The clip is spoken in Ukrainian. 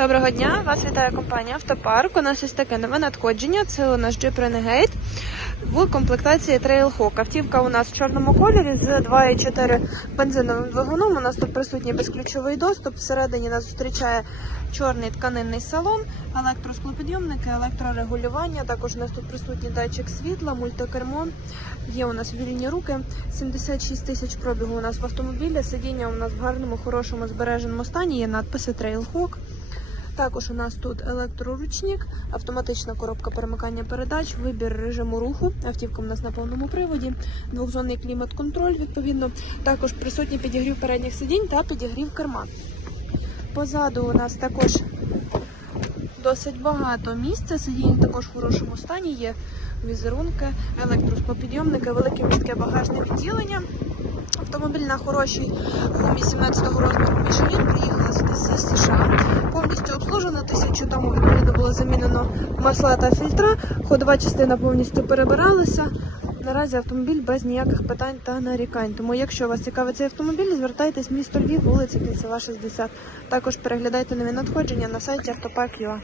Доброго дня, вас вітає компанія Автопарк. У нас ось таке нове надходження. Це у нас Jeep Renegade в комплектації Trailhawk. Автівка у нас в чорному кольорі з 2,4 бензиновим двигуном. У нас тут присутній безключовий доступ. Всередині нас зустрічає чорний тканинний салон, електросклопідйомники, електрорегулювання. Також у нас тут присутній датчик світла, мультикермо. Є у нас вільні руки. 76 тисяч пробігу у нас в автомобілі. Сидіння у нас в гарному, хорошому збереженому стані. Є надписи Trailhawk. Також у нас тут електроручник, автоматична коробка перемикання передач, вибір режиму руху. Автівка у нас на повному приводі, двохзонний клімат-контроль, відповідно. Також присутній підігрів передніх сидінь та підігрів керма. Позаду у нас також досить багато місця. Сидіння також в хорошому стані. Є візерунки, електросклопідйомники, велике містке багажне відділення. Автомобіль на хорошій гумі 17-го розміру Michelin Повністю на тисячу тому відповідно було замінено масла та фільтра. Ходова частина повністю перебиралася. Наразі автомобіль без ніяких питань та нарікань. Тому, якщо вас цікавить цей автомобіль, звертайтесь в місто Львів, вулиця Кільцева, 60. Також переглядайте нові надходження на сайті автопарк.ua.